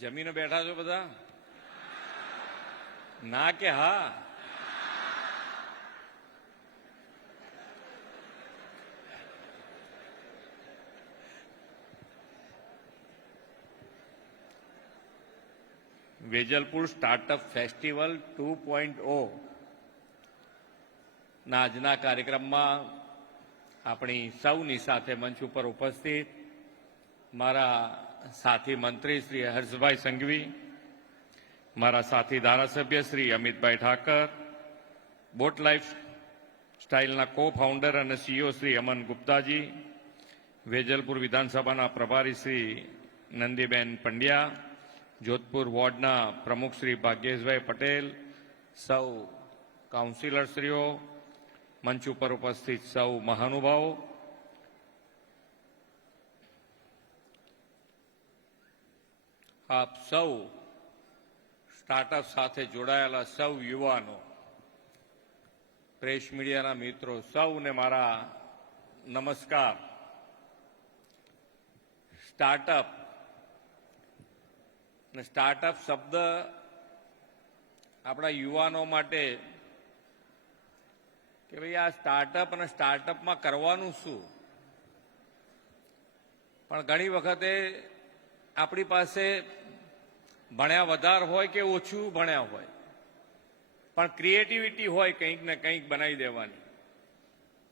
જમીને બેઠા છો બધા? ના કે હા? વેજલપુર સ્ટાર્ટઅપ ફેસ્ટિવલ 2.0 ના આજના કાર્યક્રમમાં આપણી સૌની સાથે મંચ ઉપર ઉપસ્થિત મારા સાથી મંત્રી શ્રી હર્ષભાઈ સંઘવી, મારા સાથી ધારાસભ્ય શ્રી અમિતભાઈ ઠાકર, બોટ લાઈફ સ્ટાઇલના કો ફાઉન્ડર અને સીઈઓ શ્રી અમન ગુપ્તાજી, વેજલપુર વિધાનસભાના પ્રભારી શ્રી નંદીબેન પંડ્યા, જોધપુર વોર્ડના પ્રમુખ શ્રી ભાગ્યેશભાઈ પટેલ, સૌ કાઉન્સિલરશ્રીઓ, મંચ ઉપર ઉપસ્થિત સૌ મહાનુભાવો, આપ સૌ સ્ટાર્ટઅપ સાથે જોડાયેલા સૌ યુવાનો, પ્રેસ મીડિયાના મિત્રો, સૌને મારા નમસ્કાર. સ્ટાર્ટઅપ અને સ્ટાર્ટઅપ શબ્દ આપણા યુવાનો માટે કે ભાઈ આ સ્ટાર્ટઅપ અને સ્ટાર્ટઅપમાં કરવાનું શું, પણ ઘણી વખતે આપણી પાસે ભણ્યા વધારે હોય કે ઓછું ભણ્યા હોય, પણ ક્રિએટિવિટી હોય કંઈક ને કંઈક બનાવી દેવાની.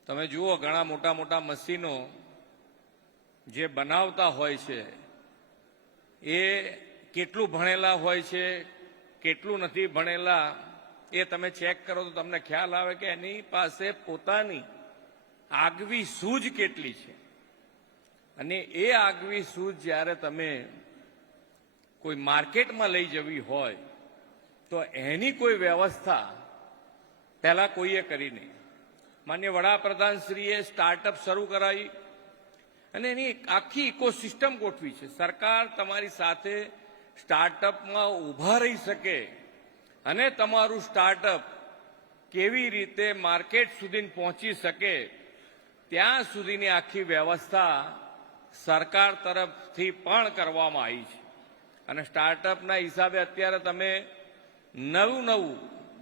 તમે જુઓ ઘણા મોટા મોટા મશીનો જે બનાવતા હોય છે એ કેટલું ભણેલા હોય છે, કેટલું નથી ભણેલા, એ તમે ચેક કરો તો તમને ખ્યાલ આવે કે એની પાસે પોતાની આગવી સૂઝ કેટલી છે. અને એ આગવી સૂઝ જ્યારે તમે કોઈ માર્કેટમાં લઈ જવી હોય તો એની કોઈ વ્યવસ્થા પહેલા કોઈએ કરી નહીં. માન્ય વડાપ્રધાનશ્રીએ સ્ટાર્ટઅપ શરૂ કરાવી અને એની આખી ઇકોસિસ્ટમ ગોઠવી છે. સરકાર તમારી સાથે સ્ટાર્ટઅપમાં ઊભા રહી શકે અને તમારું સ્ટાર્ટઅપ કેવી રીતે માર્કેટ સુધી પહોંચી શકે ત્યાં સુધીની આખી વ્યવસ્થા સરકાર તરફથી પણ કરવામાં આવી છે. અને સ્ટાર્ટઅપના હિસાબે અત્યારે તમે નવું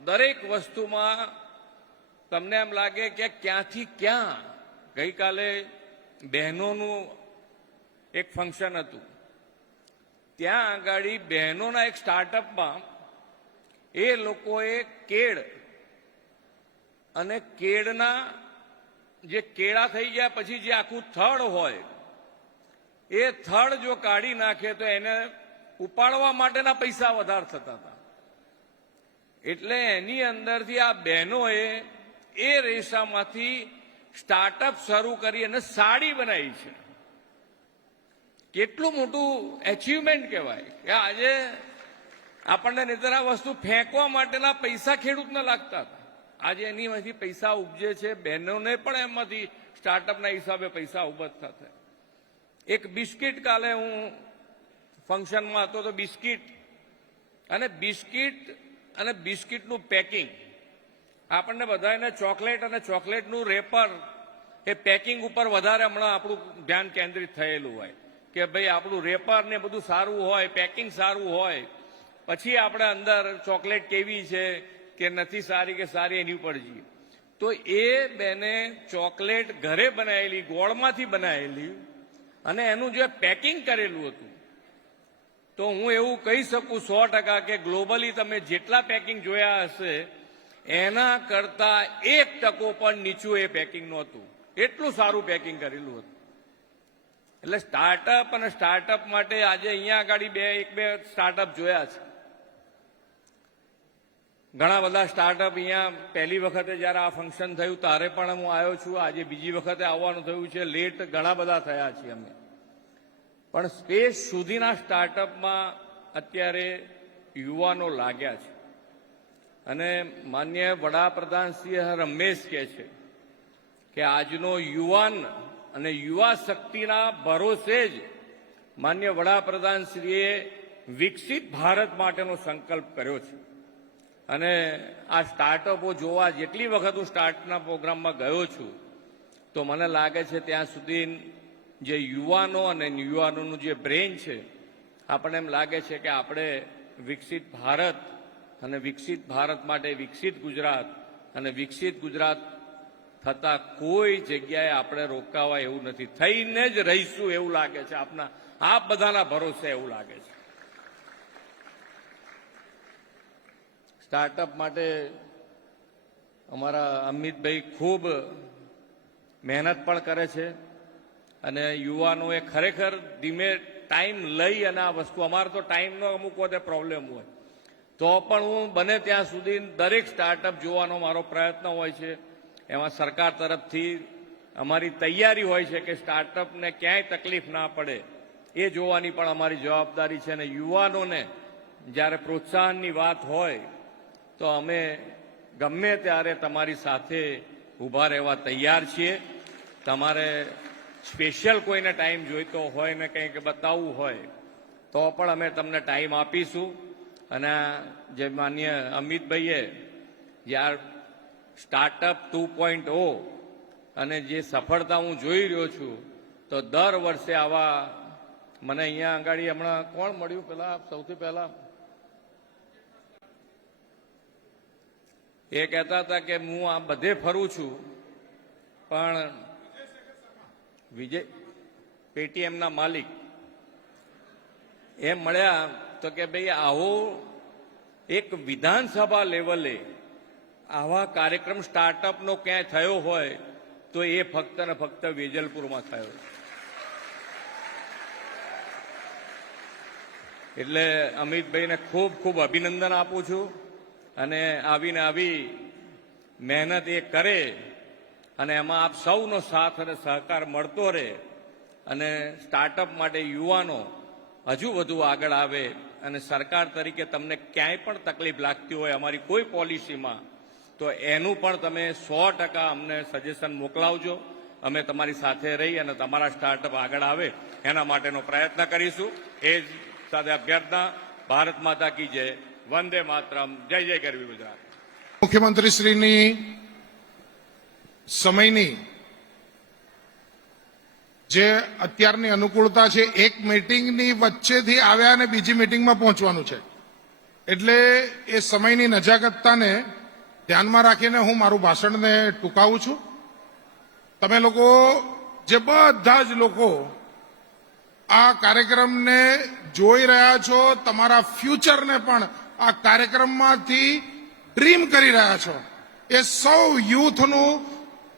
દરેક વસ્તુમાં તમને એમ લાગે કે ક્યાંથી ક્યાં. ગઈકાલે બહેનોનું એક ફંક્શન હતું, ત્યાં આગળ બહેનોના એક સ્ટાર્ટઅપમાં એ લોકોએ કેળ અને કેળના જે કેળા થઈ ગયા પછી જે આખું થડ હોય એ થડ જો કાઢી નાખે તો એને ઉપાડવા માટેના પૈસા વધારે થતા હતા. એટલે એની અંદરથી આ બહેનોએ એ રેસામાંથી સ્ટાર્ટઅપ શરૂ કરી અને સાડી બનાવી છે. કેટલું મોટું એચિવમેન્ટ કહેવાય કે આજે આપણને નહીંતર આ વસ્તુ ફેંકવા માટેના પૈસા ખેડૂતને લાગતા હતા, આજે એનીમાંથી પૈસા ઉપજે છે. બહેનોને પણ એમાંથી સ્ટાર્ટઅપના હિસાબે પૈસા ઉભા થતા. એક બિસ્કિટ, કાલે હું ફંક્શનમાં હતો તો બિસ્કિટ અને બિસ્કિટનું પેકિંગ, આપણને બધાને ચોકલેટ અને ચોકલેટનું રેપર એ પેકિંગ ઉપર વધારે હમણાં આપણું ધ્યાન કેન્દ્રિત થયેલું હોય કે ભાઈ આપણું રેપર ને બધું સારું હોય, પેકિંગ સારું હોય, પછી આપણે અંદર ચોકલેટ કેવી છે કે નથી સારી કે સારી એની ઉપર જઈએ. તો એ બેને ચોકલેટ ઘરે બનાવેલી, ગોળમાંથી બનાવેલી, અને એનું જે પેકિંગ કરેલું હતું, તો હું એવું કહી શકું 100% કે ગ્લોબલી તમે જેટલા પેકિંગ જોયા હશે એના કરતા 1% પણ નીચું એ પેકિંગનું હતું. એટલું સારું પેકિંગ કરેલું હતું. એટલે સ્ટાર્ટઅપ અને સ્ટાર્ટઅપ માટે આજે અહીંયા આગળ એક બે સ્ટાર્ટઅપ જોયા છે. ઘણા બધા સ્ટાર્ટઅપ અહીંયા પહેલી વખતે જ્યારે આ ફંક્શન થયું ત્યારે પણ હું આવ્યો છું, આજે બીજી વખતે આવવાનું થયું છે. લેટ ઘણા બધા થયા છીએ અમે, પણ સ્પેસ સુધીના સ્ટાર્ટઅપમાં અત્યારે યુવાનો લાગ્યા છે. અને માન્ય વડાપ્રધાન શ્રી રમેશ કહે છે કે આજનો યુવાન અને યુવા શક્તિના ભરોસે જ માન્ય વડાપ્રધાનશ્રીએ વિકસિત ભારત માટેનો સંકલ્પ કર્યો છે. અને આ સ્ટાર્ટઅપો જોવા જેટલી વખત હું સ્ટાર્ટના પ્રોગ્રામમાં ગયો છું તો મને લાગે છે ત્યાં સુધી જે યુવાનો અને યુવાનોનું જે બ્રેઇન છે આપણને એમ લાગે છે કે આપણે વિકસિત ભારત અને વિકસિત ભારત માટે વિકસિત ગુજરાત અને વિકસિત ગુજરાત થતા કોઈ જગ્યાએ આપણે રોકાવા એવું નથી, થઈને જ રહીશું એવું લાગે છે. આપ બધાના ભરોસે એવું લાગે છે. સ્ટાર્ટઅપ માટે અમારા અમિતભાઈ ખૂબ મહેનત પણ કરે છે અને યુવાનોએ ખરેખર ધીમે ટાઈમ લઈ અને આ વસ્તુ, અમારે તો ટાઈમનો અમુક વખતે પ્રોબ્લેમ હોય તો પણ હું બને ત્યાં સુધી દરેક સ્ટાર્ટઅપ જોવાનો મારો પ્રયત્ન હોય છે. એમાં સરકાર તરફથી અમારી તૈયારી હોય છે કે સ્ટાર્ટઅપને ક્યાંય તકલીફ ના પડે એ જોવાની પણ અમારી જવાબદારી છે. અને યુવાનોને જ્યારે પ્રોત્સાહનની વાત હોય તો અમે ગમે ત્યારે તમારી સાથે ઊભા રહેવા તૈયાર છીએ. તમારે સ્પેશિયલ કોઈને ટાઈમ જોઈતો હોય ને કંઈક બતાવવું હોય તો પણ અમે તમને ટાઈમ આપીશું. અને જે માન્ય અમિતભાઈએ યાર સ્ટાર્ટઅપ 2.0 અને જે સફળતા હું જોઈ રહ્યો છું તો દર વર્ષે આવા મને અહીંયા આગળ હમણાં કોણ મળ્યું પેલા સૌથી પહેલા એ કહેતા હતા કે હું આ બધે ફરું છું પણ વિજય પેટીએમના માલિક એમ મળ્યા તો કે ભાઈ આવો એક વિધાનસભા લેવલે આવા કાર્યક્રમ સ્ટાર્ટઅપનો ક્યાંય થયો હોય તો એ ફક્ત ને ફક્ત વેજલપુરમાં થયો. એટલે અમિતભાઈને ખૂબ ખૂબ અભિનંદન આપું છું. અને આવીને આવી મહેનત એ કરે અને એમાં આપ સૌનો સાથ અને સહકાર મળતો રહે અને સ્ટાર્ટઅપ માટે યુવાનો હજુ વધુ આગળ આવે અને સરકાર તરીકે તમને ક્યાંય પણ તકલીફ લાગતી હોય અમારી કોઈ પોલિસીમાં તો એનું પણ તમે 100% અમને સજેશન મોકલાવજો. અમે તમારી સાથે રહી અને તમારા સ્ટાર્ટઅપ આગળ આવે એના માટેનો પ્રયત્ન કરીશું. એ જ સાથે અભ્યર્થના. ભારત માતા કી જય. વંદે માતરમ. જય જય ગરવી ગુજરાત. મુખ્યમંત્રીશ્રીની સમયની જે અત્યારની અનુકૂળતા છે, એક મીટિંગની વચ્ચેથી આવ્યા અને બીજી મીટિંગમાં પહોંચવાનું છે, એટલે એ સમયની નજાકતતાને ધ્યાનમાં રાખીને હું મારું ભાષણને ટૂંકાવું છું. તમે લોકો જે બધા જ લોકો આ કાર્યક્રમને જોઈ રહ્યા છો, તમારા ફ્યુચરને પણ આ કાર્યક્રમમાંથી ડ્રીમ કરી રહ્યા છો, એ સૌ યુથનું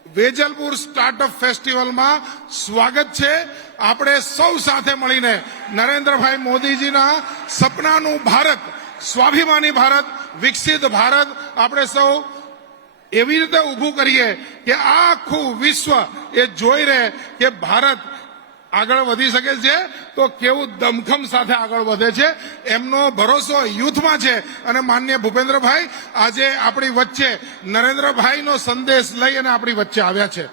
વેજલપુર સ્ટાર્ટઅપ ફેસ્ટિવલમાં સ્વાગત છે. આપણે સૌ સાથે મળીને નરેન્દ્રભાઈ મોદીજીના સપનાનું ભારત, સ્વાભિમાની ભારત, વિકસિત ભારત આપણે સૌ એવી રીતે ઊભું કરીએ કે આખું વિશ્વ એ જોઈ રહે કે ભારત આગળ વધી શકે છે તો કેવું દમખમ સાથે આગળ વધે છે. એમનો ભરોસો યુથમાં છે. અને માનનીય ભૂપેન્દ્રભાઈ આજે આપણી વચ્ચે નરેન્દ્રભાઈનો સંદેશ લઈ અને આપણી વચ્ચે આવ્યા છે.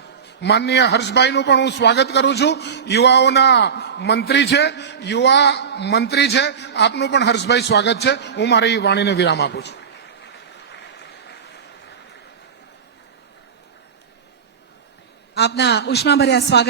માનનીય હર્ષભાઈનું પણ હું સ્વાગત કરું છું. યુવાઓના મંત્રી છે, યુવા મંત્રી છે. આપનું પણ હર્ષભાઈ સ્વાગત છે. હું મારી વાણીને વિરામ આપું છું. આપના ઉષ્માભર્યા સ્વાગત